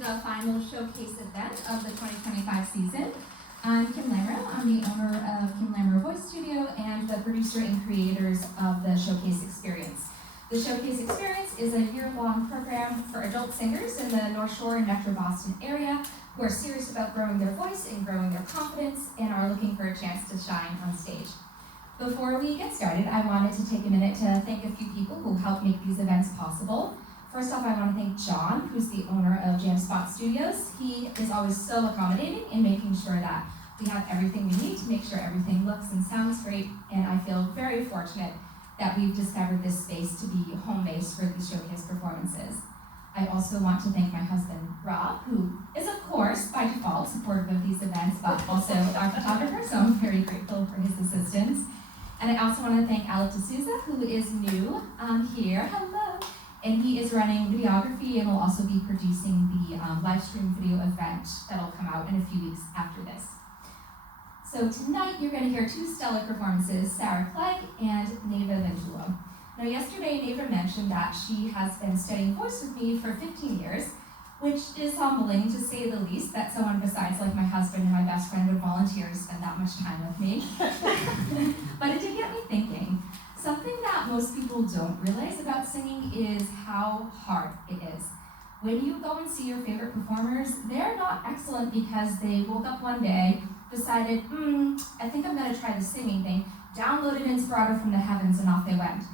the final showcase event of the 2025 season. I'm Kim Lamoureux. I'm the owner of Kim Lamoureux Voice Studio and the producer and creators of the Showcase Experience. The Showcase Experience is a year-long program for adult singers in the North Shore and Metro Boston area who are serious about growing their voice and growing their confidence and are looking for a chance to shine on stage. Before we get started, I wanted to take a minute to thank a few people who helped make these events possible. First off, I want to thank John, who's the owner of JamSpot Studios. He is always so accommodating in making sure that we have everything we need to make sure everything looks and sounds great, and I feel very fortunate that we've discovered this space to be home base for these showcase performances. I also want to thank my husband, Rob, who is, of course, by default, supportive of these events, but also our photographer, so I'm very grateful for his assistance. And I also want to thank Alec D'Souza, who is new here. Hello. And he is running videography and will also be producing the live stream video event that'll come out in a few weeks after this. So tonight you're going to hear two stellar performances, Clegg and Neva Ventullo. Now yesterday Neva mentioned that she has been studying voice with me for 15 years, which is humbling to say the least, that someone besides like my husband and my best friend would volunteer to spend that much time with me. But it did get me thinking. Something that most people don't realize about singing is how hard it is. When you go and see your favorite performers, they're not excellent because they woke up one day, decided, I think I'm gonna try the singing thing, downloaded Inspirato from the heavens and off they went.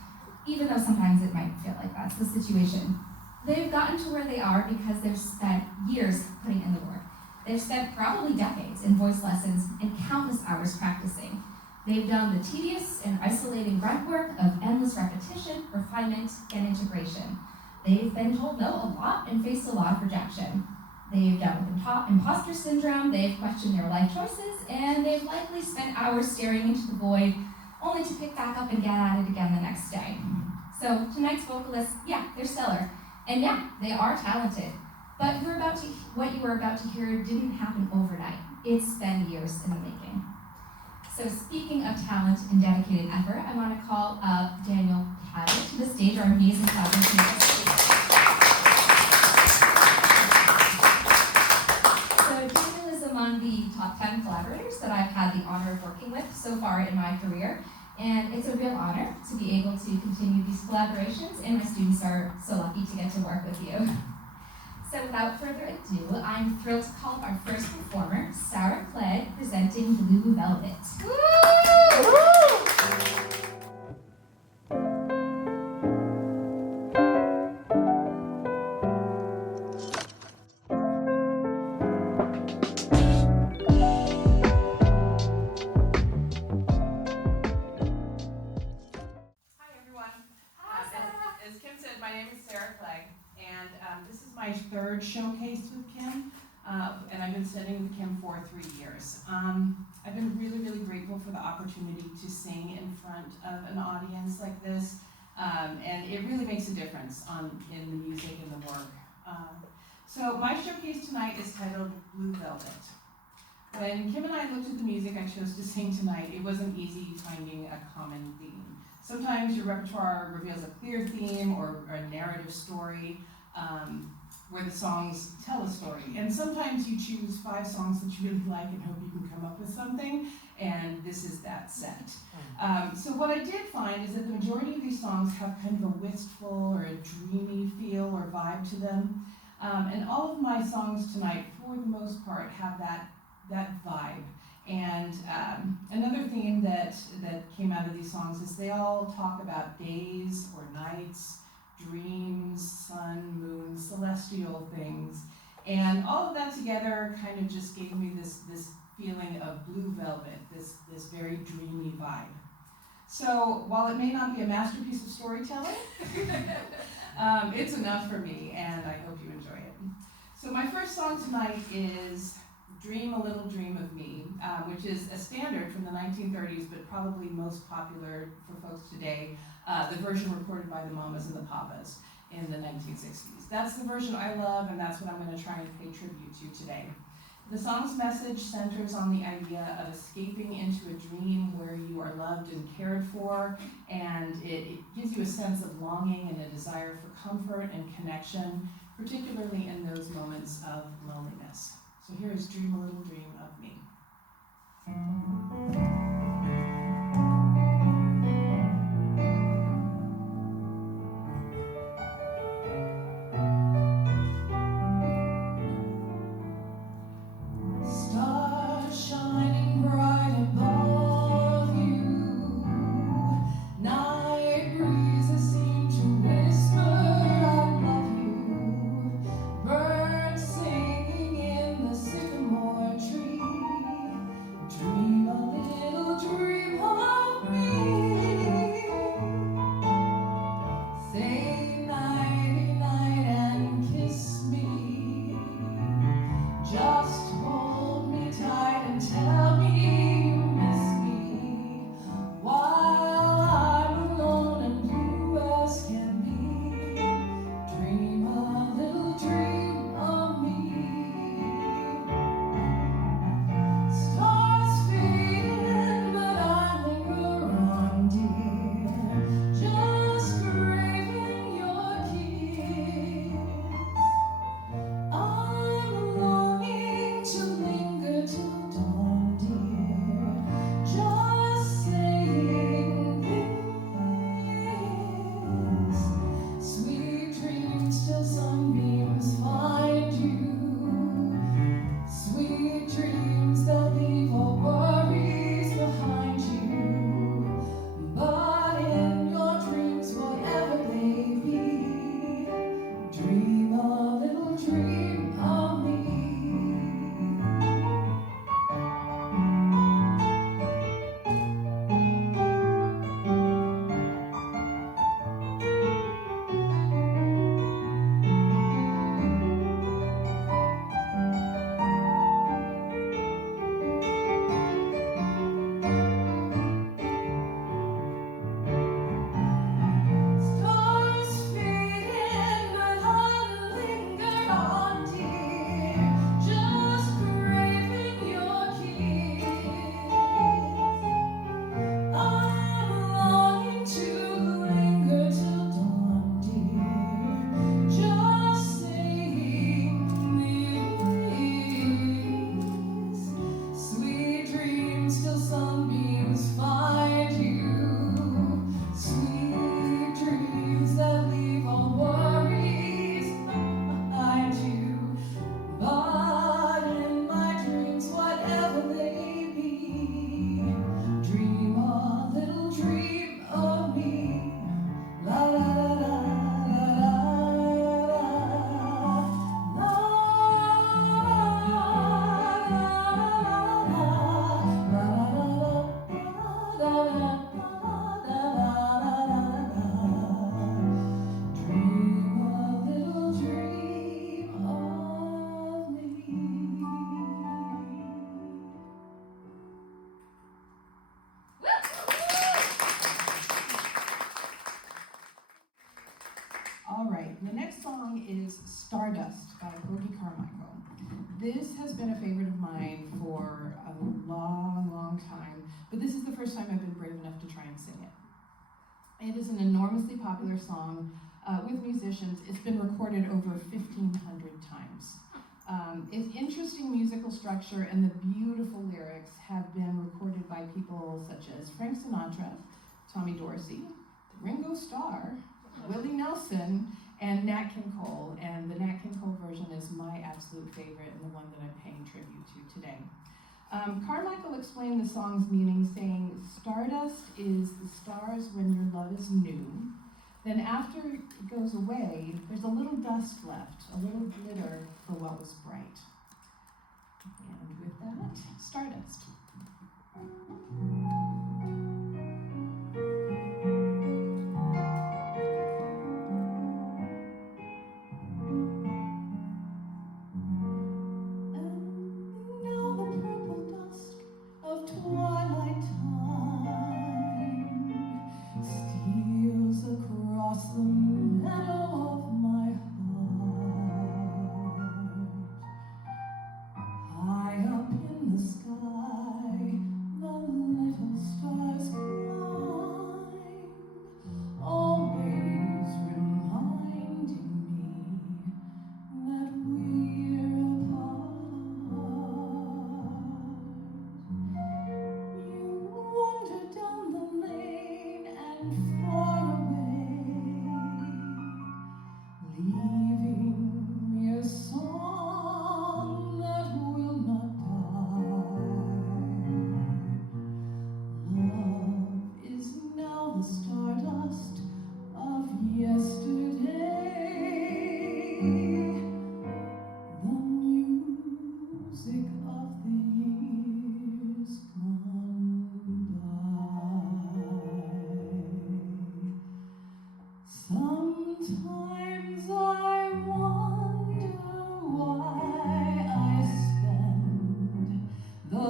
Even though sometimes it might feel like that's the situation. They've gotten to where they are because they've spent years putting in the work. They've spent probably decades in voice lessons and countless hours practicing. They've done the tedious and isolating grunt work of endless repetition, refinement, and integration. They've been told no a lot and faced a lot of rejection. They've dealt with imposter syndrome, they've questioned their life choices, and they've likely spent hours staring into the void, only to pick back up and get at it again the next day. So tonight's vocalists, yeah, they're stellar. And yeah, they are talented. But what you were about to hear didn't happen overnight. It's been years in the making. So speaking of talent and dedicated effort, I want to call up Daniel Padgett to the stage, our amazing collaboration. So Daniel is among the top 10 collaborators that I've had the honor of working with so far in my career. And it's a real honor to be able to continue these collaborations, and my students are so lucky to get to work with you. So without further ado, I'm thrilled to call up our first performer, Clegg, presenting Blue Velvet. Hi everyone. As Kim said, my name is Clegg, and this is my third showcase with Kim. And I've been studying with Kim for 3 years. I've been really, really grateful for the opportunity to sing in front of an audience like this, and it really makes a difference in the music and the work. So my showcase tonight is titled Blue Velvet. When Kim and I looked at the music I chose to sing tonight, it wasn't easy finding a common theme. Sometimes your repertoire reveals a clear theme or a narrative story, where the songs tell a story. And sometimes you choose 5 songs that you really like and hope you can come up with something, and this is that set. So what I did find is that the majority of these songs have kind of a wistful or a dreamy feel or vibe to them. And all of my songs tonight, for the most part, have that vibe. And another theme that came out of these songs is they all talk about days or nights, dreams, sun, moon, celestial things. And all of that together kind of just gave me this feeling of blue velvet, this very dreamy vibe. So while it may not be a masterpiece of storytelling, it's enough for me, and I hope you enjoy it. So my first song tonight is Dream a Little Dream of Me, which is a standard from the 1930s, but probably most popular for folks today, the version recorded by the Mamas and the Papas in the 1960s. That's the version I love, and that's what I'm going to try and pay tribute to today. The song's message centers on the idea of escaping into a dream where you are loved and cared for, and it gives you a sense of longing and a desire for comfort and connection. particularly in those moments of loneliness. So here is Dream a Little Dream of Me. Stars shining bright above you, night breezes seem to whisper I love you, birds singing in the sycamore tree, dream a little dream of me, say nighty night and kiss me, just hold me tight and tell me you miss me, while I'm alone and blue as can be, dream a little dream of me. Stars fading, but I linger on, dear, just craving your kiss. I'm longing to linger till dawn, dear, just saying this. Sweet dreams till sunbeams find you, sweet dreams that leave all worries behind you, but in your dreams, whatever they be, dream a little dream of me. Stars fading, but I linger on, dear, just craving your kiss. I'm longing to linger till dawn, dear, just saying this. Sweet dreams till sunbeams find you, sweet dreams that leave all worries behind you, but in my dreams, whatever they be, dream a little dream of me. La la la la la dream a little dream of me. All right, the next song is Stardust by Brookie Carmichael. This has been a favorite of mine for a long, long time, but this is the first time I've been brave enough to try and sing it. It is an enormously popular song with musicians. It's been recorded over 1,500 times. Its interesting musical structure and the beautiful lyrics have been recorded by people such as Frank Sinatra, Tommy Dorsey, Ringo Starr, Willie Nelson, and Nat King Cole. And the Nat King Cole version is my absolute favorite and the one that I'm paying tribute to today. Carmichael explained the song's meaning, saying, "Stardust is the stars when your love is new. Then after it goes away, there's a little dust left, a little glitter for what was bright." And with that, Stardust. Twilight time steals across the meadow of my heart. High up in the sky,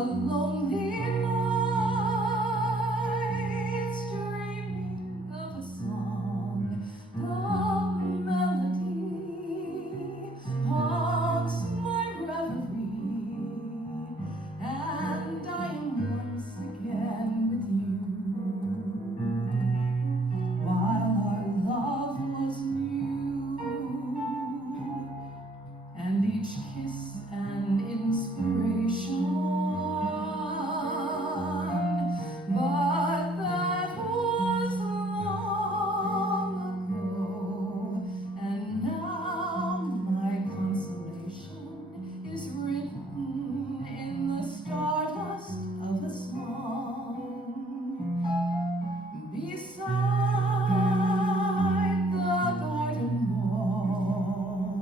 lonely nights, dreaming of a song, the melody haunts my reverie, and I am once again with you. While our love was new, and each kiss an inspiration, but that was long ago, and now my consolation is written in the stardust of a song. Beside the garden wall,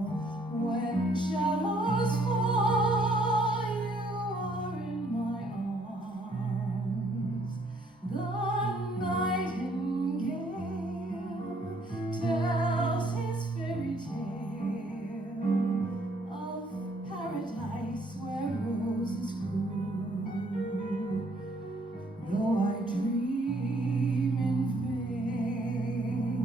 when shadows fall, you are in my arms. The nightingale tells his fairy tale of paradise where roses grew. Though I dream in vain,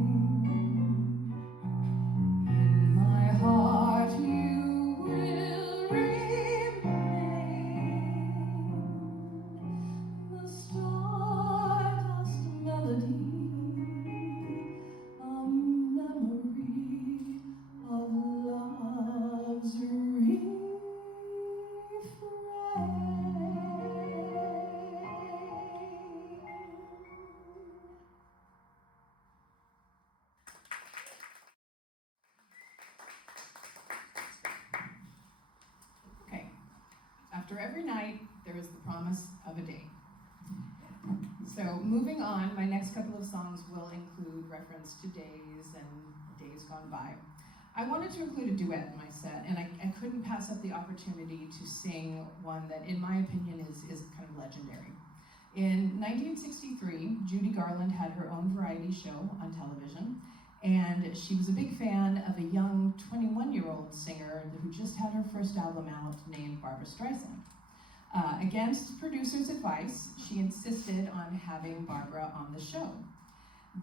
in my heart you will remain. The stardust melody, a memory of love's refrain. Okay. After every night, there is the promise of a day. So moving on, my next couple of songs will include reference to days and days gone by. I wanted to include a duet in my set, and I couldn't pass up the opportunity to sing one that, in my opinion, is kind of legendary. In 1963, Judy Garland had her own variety show on television, and she was a big fan of a young 21-year-old singer who just had her first album out named Barbra Streisand. Against producers' advice, she insisted on having Barbra on the show.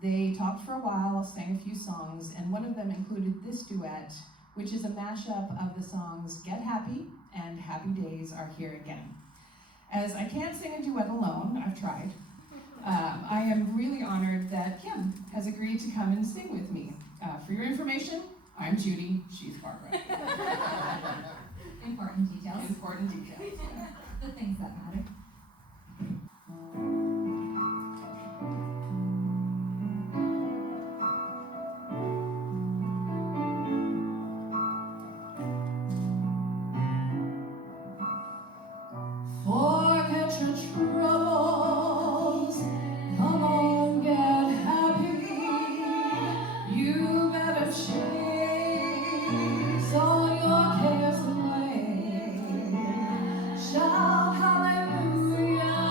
They talked for a while, sang a few songs, and one of them included this duet, which is a mashup of the songs Get Happy and Happy Days Are Here Again. As I can't sing a duet alone, I've tried, I am really honored that Kim has agreed to come and sing with me. For your information, I'm Judy, she's Barbra. Important details. Important details. The things that matter. Forget your troubles, come on, get happy. You better chase all your cares away. Shout hallelujah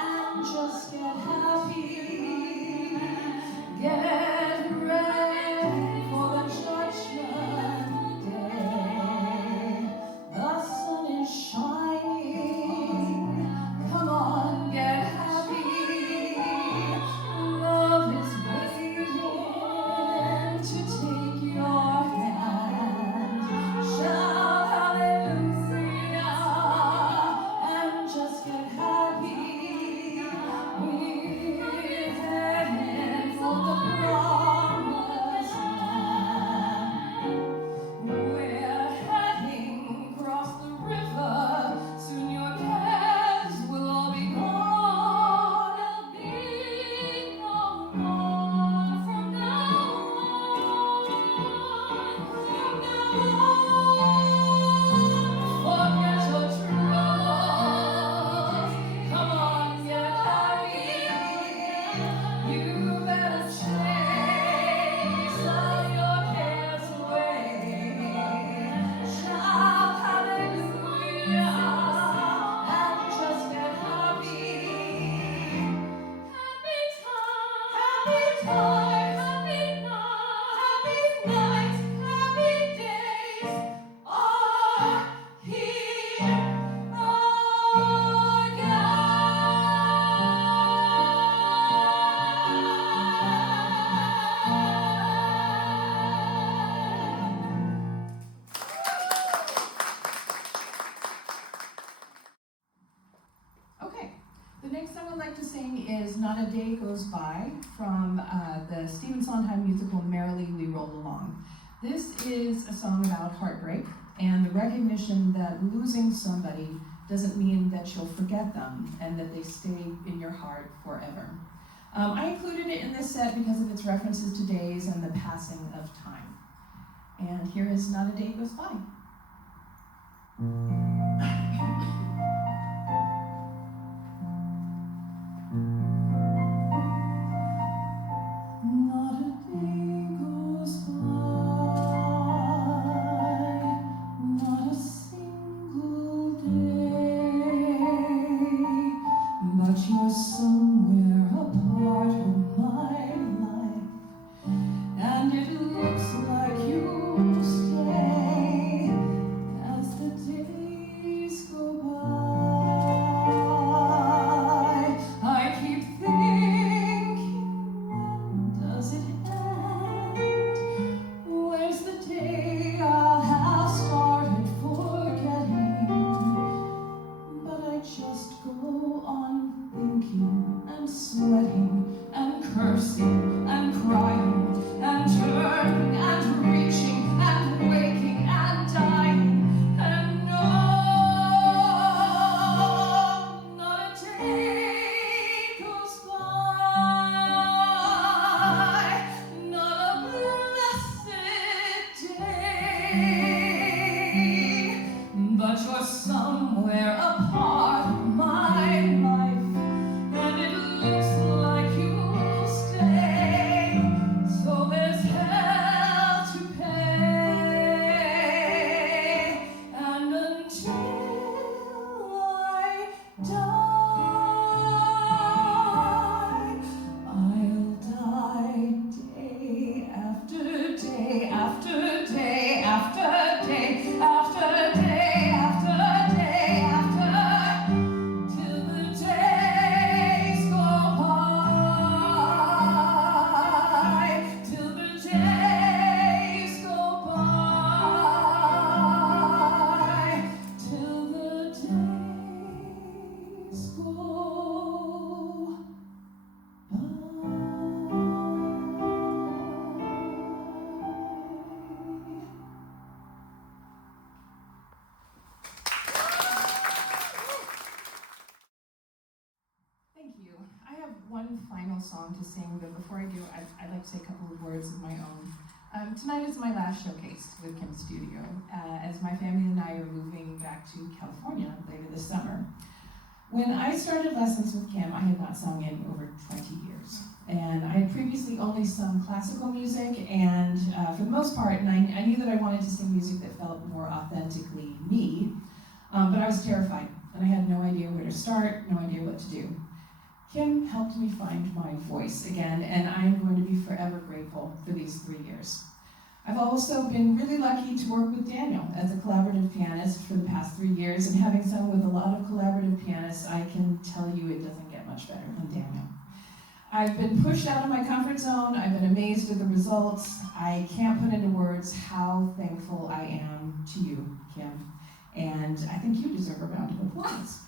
and just get happy. Get ready for the judgment day. The sun is shining. Come on, get happy. Love is waiting to take your hand. Shout hallelujah next song I'd like to sing is Not a Day Goes By from the Stephen Sondheim musical Merrily We Roll Along. This is a song about heartbreak and the recognition that losing somebody doesn't mean that you'll forget them and that they stay in your heart forever. I included it in this set because of its references to days and the passing of time. And here is Not a Day Goes By. Not a day goes by, not a single day, but you're somewhere a part of my life, and it looks like you'll stay as the days go by. I keep thinking, does it end? Where's the day I'll have started forgetting? But I just go on thinking and sweating and cursing and crying and turning and reaching and waking and dying. And no, not a day goes by, not a blessed day, but you're somewhere a part of my life, and it looks like you'll stay, so there's hell to pay, and until I die, I'll die day after day after day after day after day after day after, till the days go by, till the days go by, till the days go by. Thank you. I have one final song to sing, but before I do, I'd like to say a couple of words of my own. Tonight is my last showcase with Kim's studio, as my family and I are moving back to California later this summer. When I started lessons with Kim, I had not sung in over 20 years. And I had previously only sung classical music, and for the most part, and I knew that I wanted to sing music that felt more authentically me, but I was terrified, and I had no idea where to start, no idea what to do. Kim helped me find my voice again, and I'm going to be forever grateful for these 3 years. I've also been really lucky to work with Daniel as a collaborative pianist for the past 3 years, and having sung with a lot of collaborative pianists, I can tell you it doesn't get much better than Daniel. I've been pushed out of my comfort zone, I've been amazed at the results. I can't put into words how thankful I am to you, Kim, and I think you deserve a round of applause.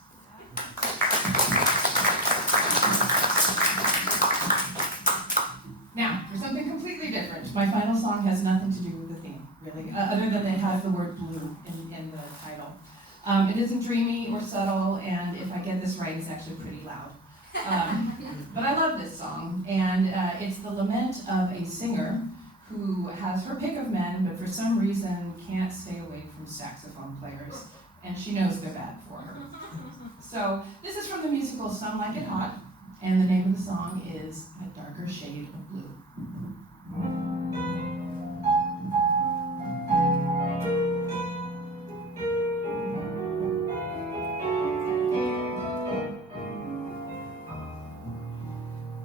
Now, for something completely different. My final song has nothing to do with the theme, really, other than it has the word blue in the title. It isn't dreamy or subtle, and if I get this right, it's actually pretty loud. But I love this song, and it's the lament of a singer who has her pick of men, but for some reason can't stay away from saxophone players, and she knows they're bad for her. So this is from the musical Some Like It Hot, and the name of the song is A Darker Shade of Blue.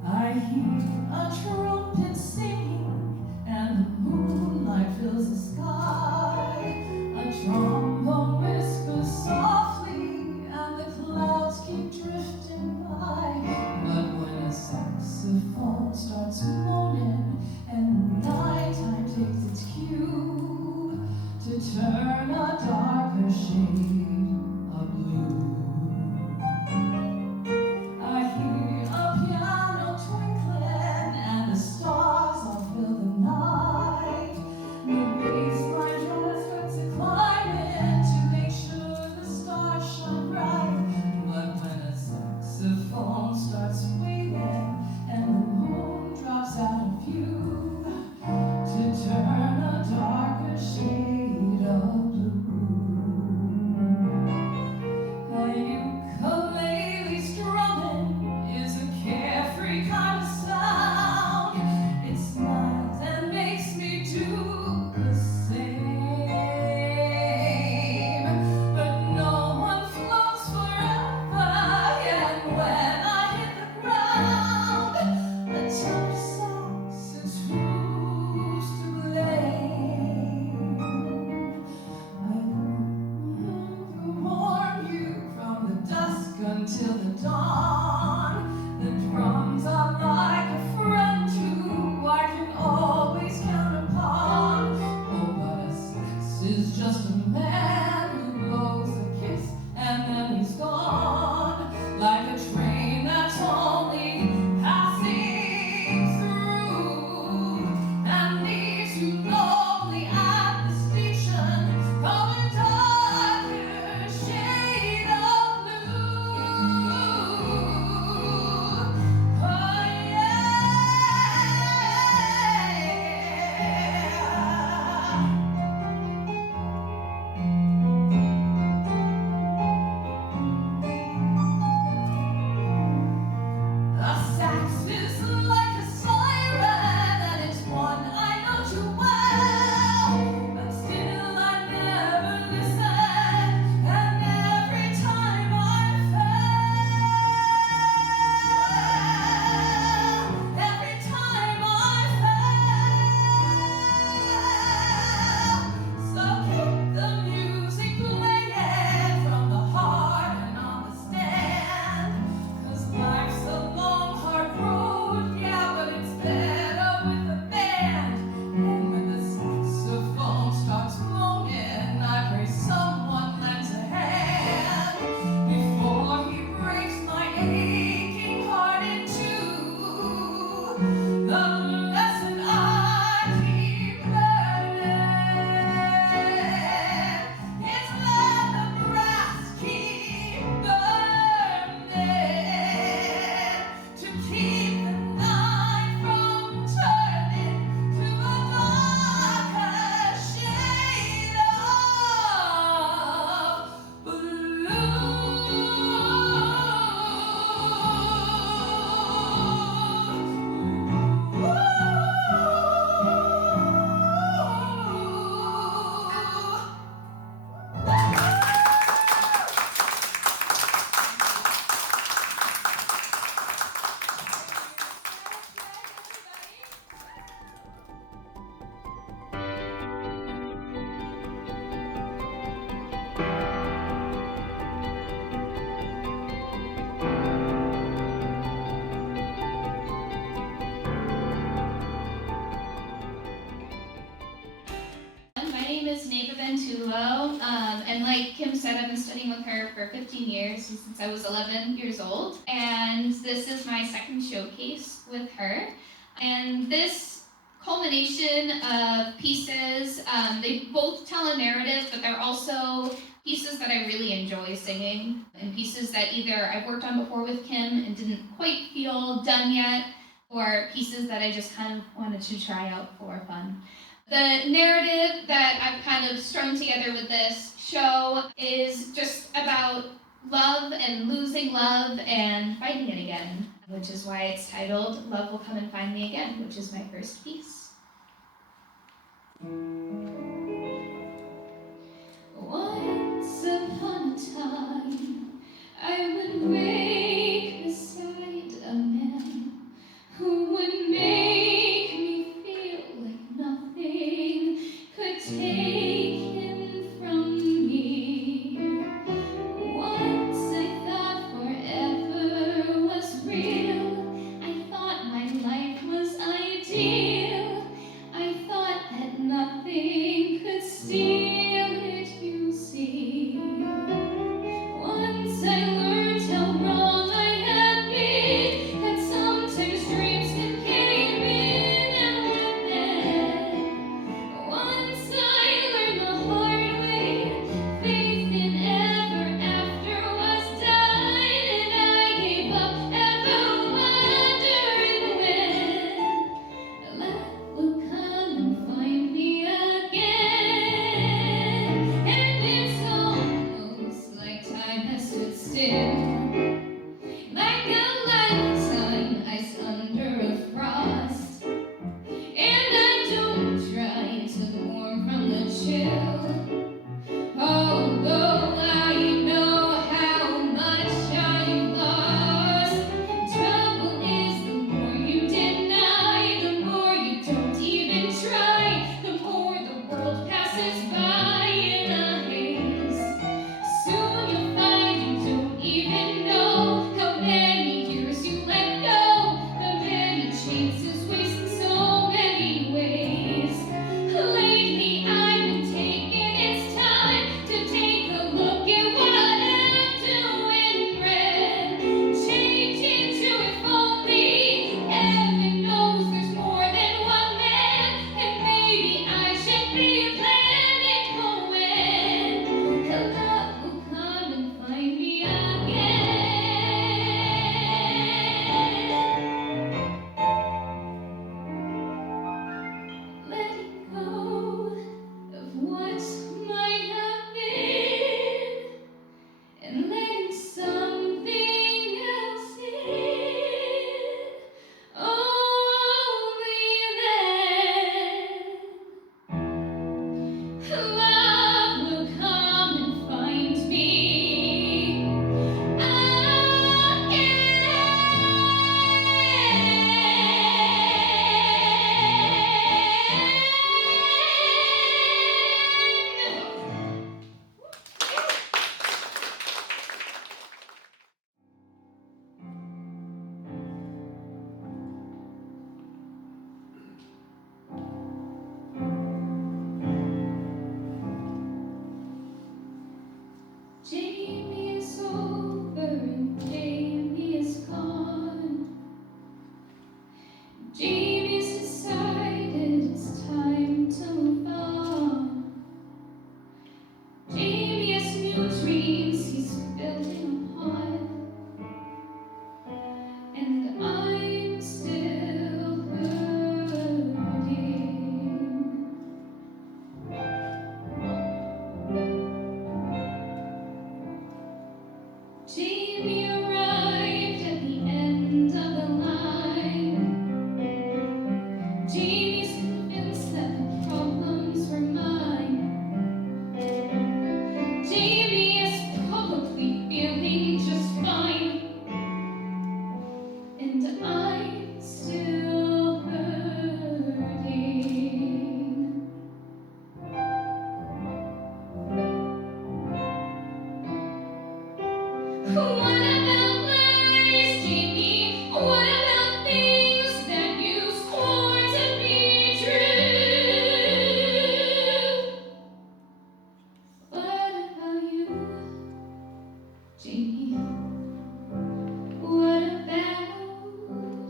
I hear a trumpet singing, and the moonlight fills the sky. A trombone whispers softly, and the clouds keep drifting by. But when a saxophone starts moaning, until the dawn. The drums are like a friend who I can always count upon. Oh, but a sax is just a man who blows a kiss and then he's gone, like a train that's only passing through and leaves you lonely at the station of a darker shade of blue. Oh yeah. A sax is like a siren, and it's one I know too well, but still I never listen, and every time I fell, every time I fell. So keep the music playing from the heart and on the stand. 'Cause life's a long, hard road, yeah, but it's better with a band. And when the saxophone starts moaning, I pray someone lends a hand before he breaks my aching heart in two. The lesson I keep learning is let the brass keep burning to keep the night from turning to a darker shade of My name is Neva Ventullo, and like Kim said, I've been studying with her for 15 years, since I was 11 years old, and this is my second showcase with her. And this culmination of pieces, they both tell a narrative, but they're also pieces that I really enjoy singing, and pieces that either I've worked on before with Kim and didn't quite feel done yet, or pieces that I just kind of wanted to try out for fun. The narrative that I've kind of strung together with this show is just about love and losing love and finding it again, which is why it's titled Love Will Come and Find Me Again, which is my first piece. Once upon a time, I would wake beside a man who would make me feel like nothing could take him from me. Once I thought forever was real. I thought my life was ideal. I thought that nothing could steal it, you see. Once I learned how wrong I had been, that sometimes dreams can cave in and within. Once I learned the hard way, faith in ever after was died, and I gave up ever wondering when love will come and find me again. And it's almost like time has stood still, like a lifetime ice under a frost. And I don't try to warm from the chill, although I know how much I've lost. Trouble is, the more you deny, the more you don't even try, the more the world passes by in a haze. Soon you'll find you don't even Jamie arrived at the end of the line. Jamie's convinced that the problems were mine. Jamie is probably feeling just fine. And I'm still hurting. What about lies, Jamie? What about things that you swore to be true? What about you, Jamie? What about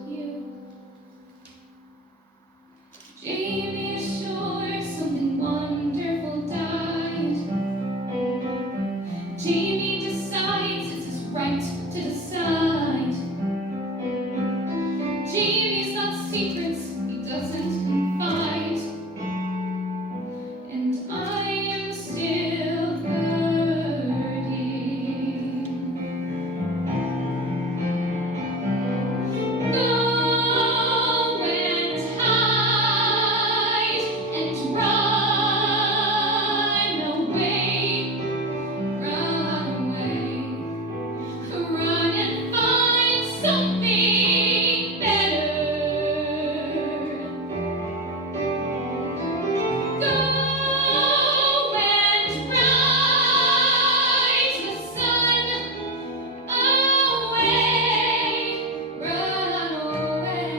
you? Jamie is sure something wonderful died. Jamie decides it's his right to decide. Jamie's got secrets he doesn't confide. And I am still hurting. Go and hide and run away, run away, run and find something better. Go and rise the sun away, run away,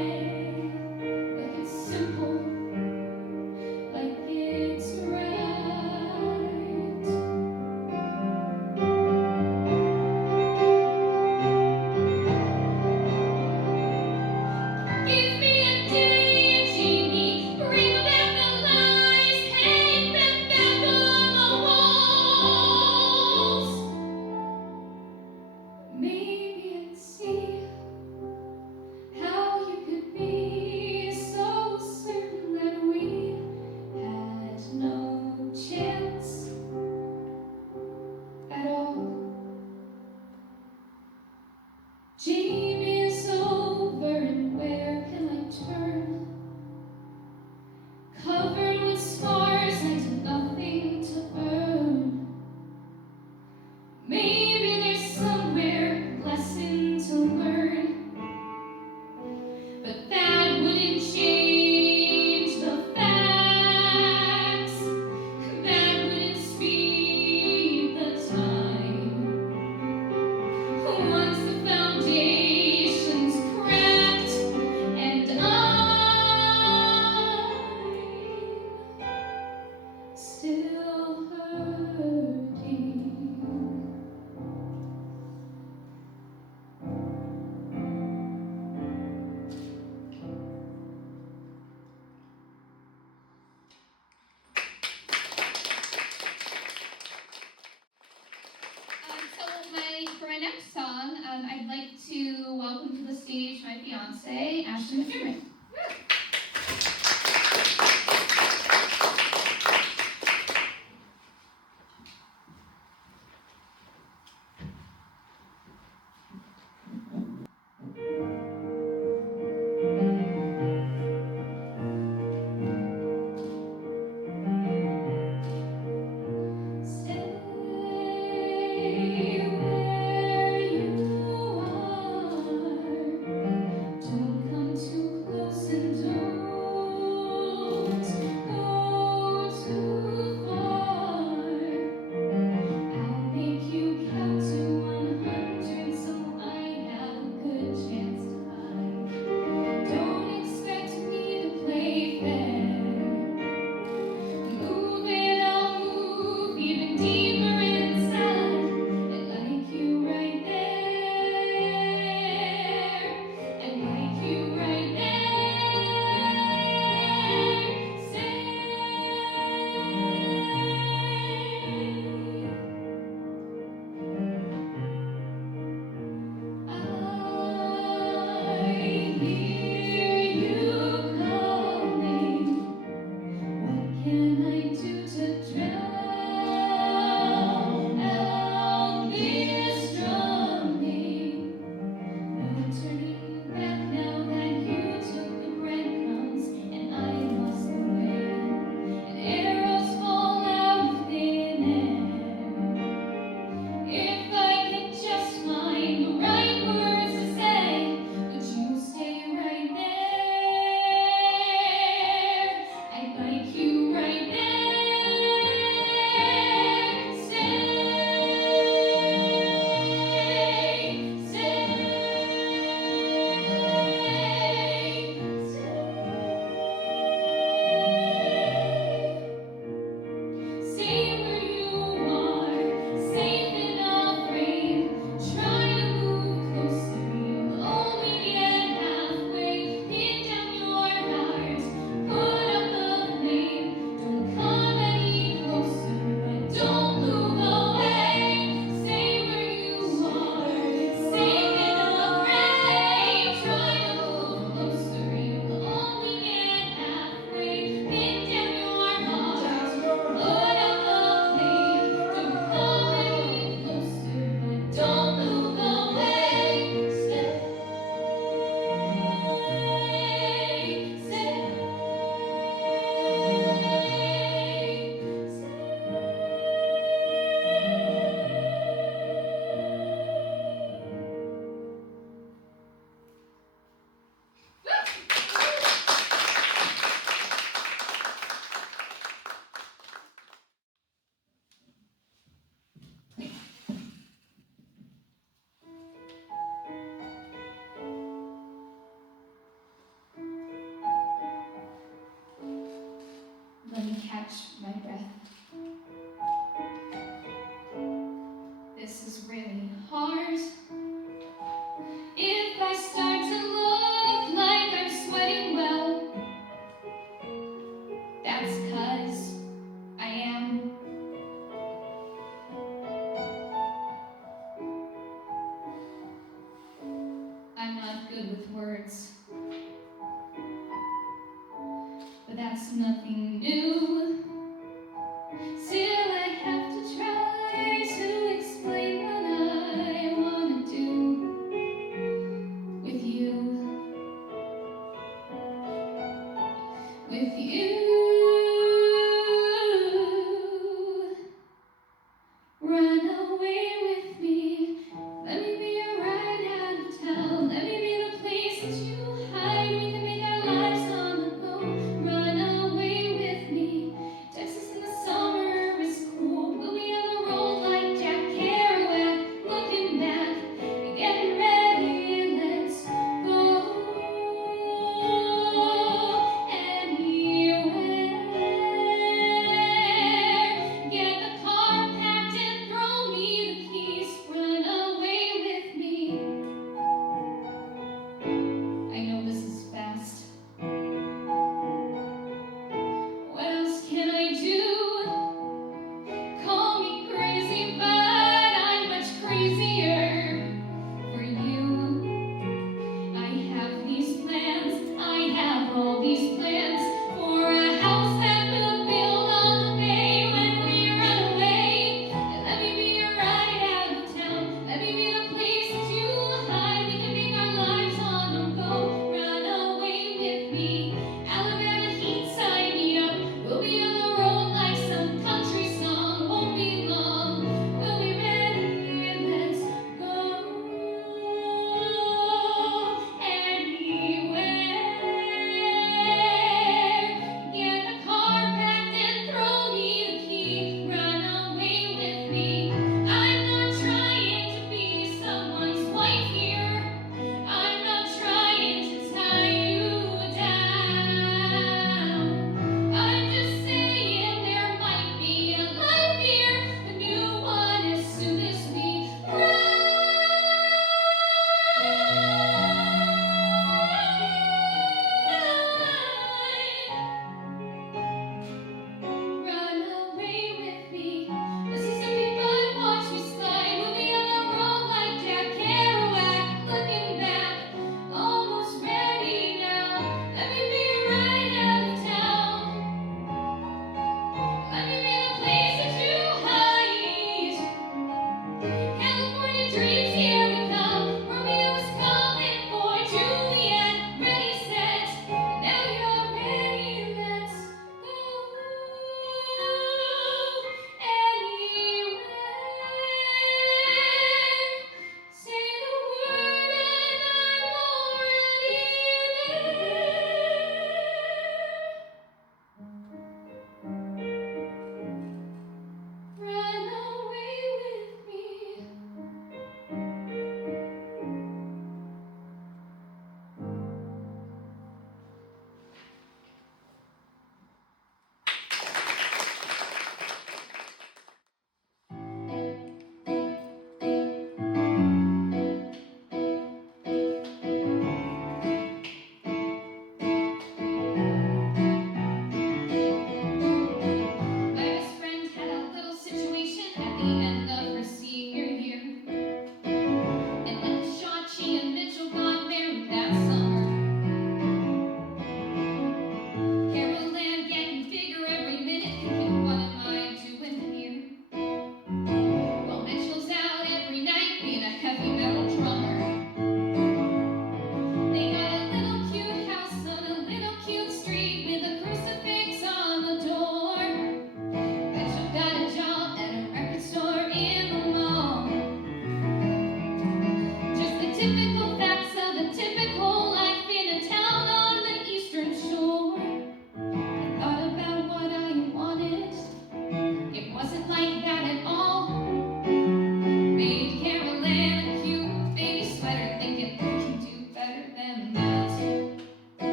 like it's simple, like it's right. Give me a day, Jamie, bring back the lies, hang them back on the walls. Maybe I'd see how you could be so certain that we had no chance at all. Jamie is over, and where can I turn? Covered with scars and nothing to burn. Maybe there's somewhere a lesson to learn, but that wouldn't change the facts. That wouldn't speed the time. Once the foundation's cracked and I'm still hurting. For my next song, I'd like to welcome to the stage my fiance, Ashton McDermott. Stay where you are. Don't come too close. catch my breath. This is really hard. If I start to look like I'm sweating well, that's 'cause I am. I'm not good with words, but that's nothing new. Still, I have to try to explain what I want to do with you. With you. Run away with me. Let me be your ride out of town. Let me be the place that you hide. We can make our lives on the go. Run away with me.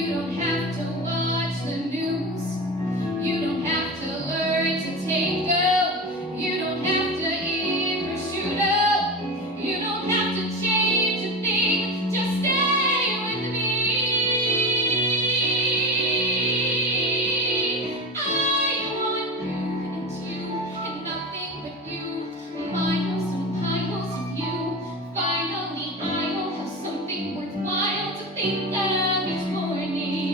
You don't have to watch the news. You don't have to learn to tango. You don't have to eat prosciutto. You don't have to change a thing. Just stay with me. I want you and nothing but you. Miles and miles of you. Finally, I'll have something worthwhile to think of each morning.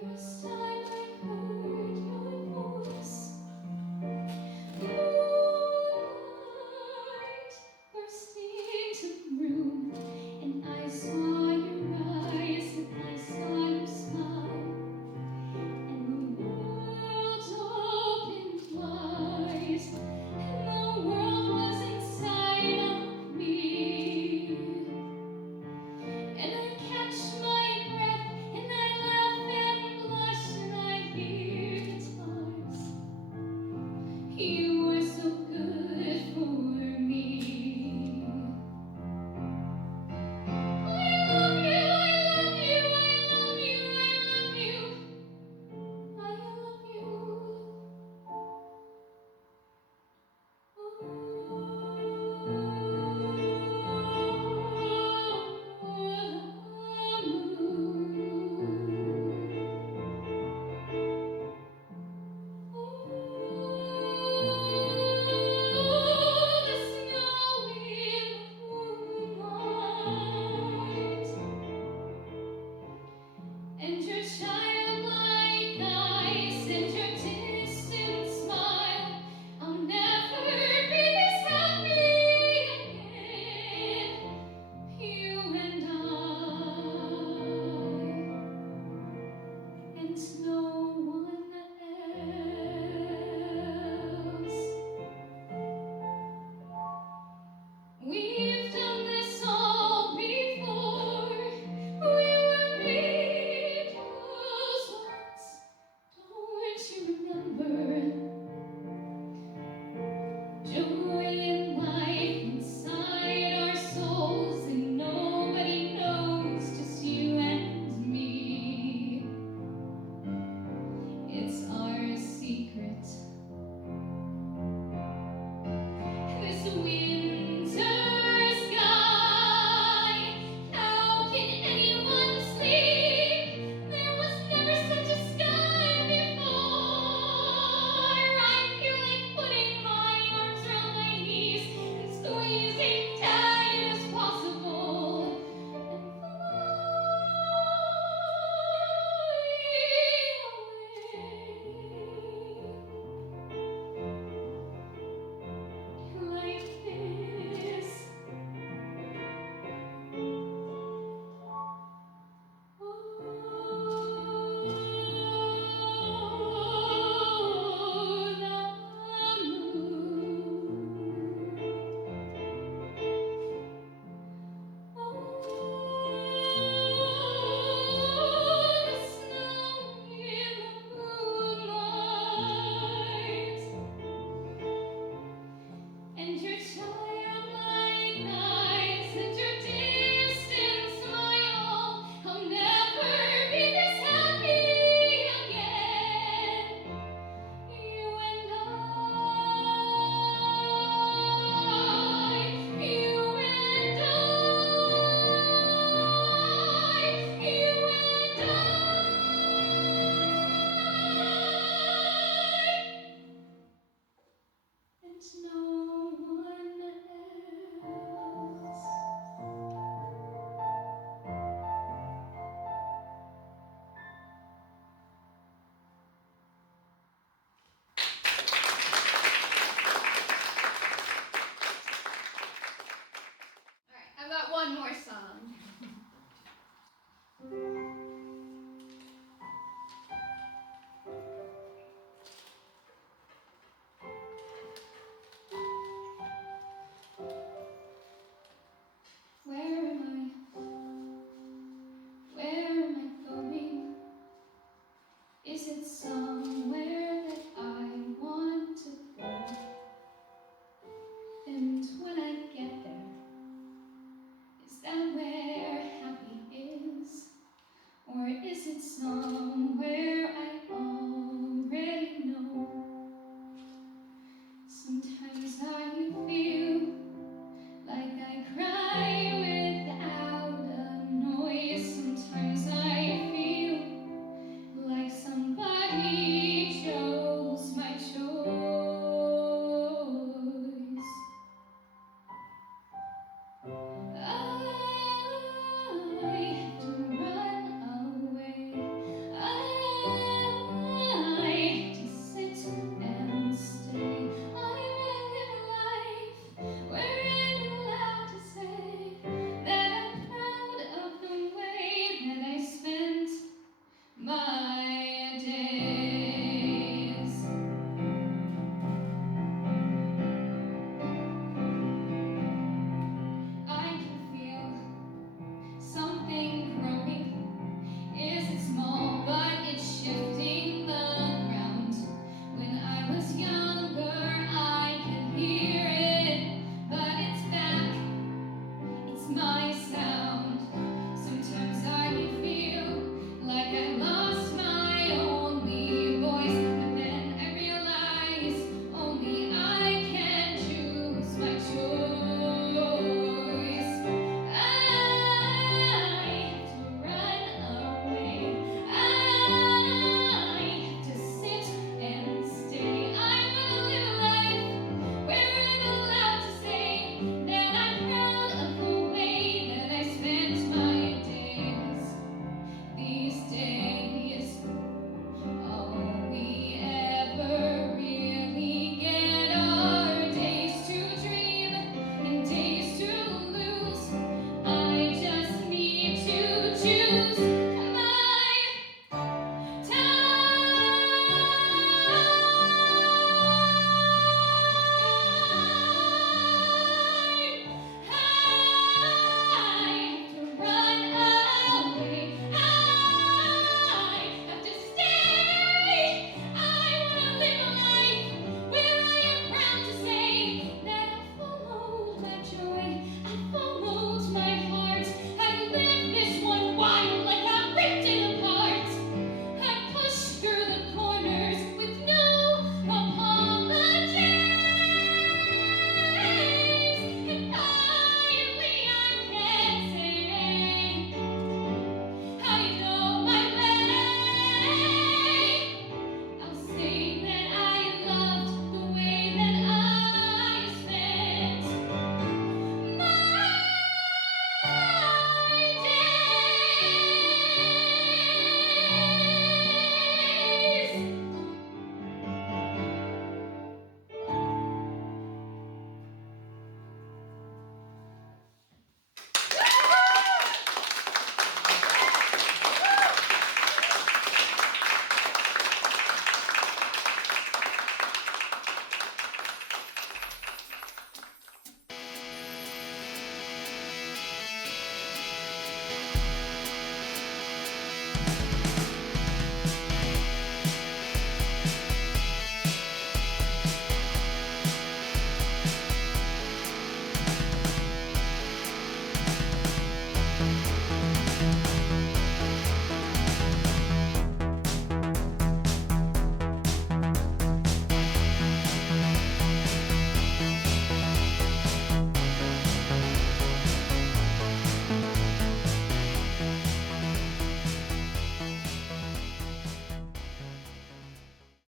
First time I heard your voice, moonlight burst into the room, and I saw your eyes, and I saw you smile, and the world opened wide, and the world was inside of me. And I catch my breath, and I laugh and blush, and I hear guitars. You were so good for me. I love you, I love you, I love you, I love you. I love and your childlike eyes and your distant smile, I'll never be this happy again. You and no one else. We've done this all before. We were angels once. Don't you remember? Joy and life inside our souls, and nobody knows, just you and me. It's our secret. This winter sky, how can anyone sleep? There was never such a sky before. I feel like putting my arms around my knees and squeezing tight as possible and fly away like this. And your childlike eyes and your distant smile, I'll never be this happy again. You and you and you and and no one else. All right, I've got one more song. Where am I? Where am I going? Is it somewhere that I want to go? And when I get there, is that where happy is? Or is it somewhere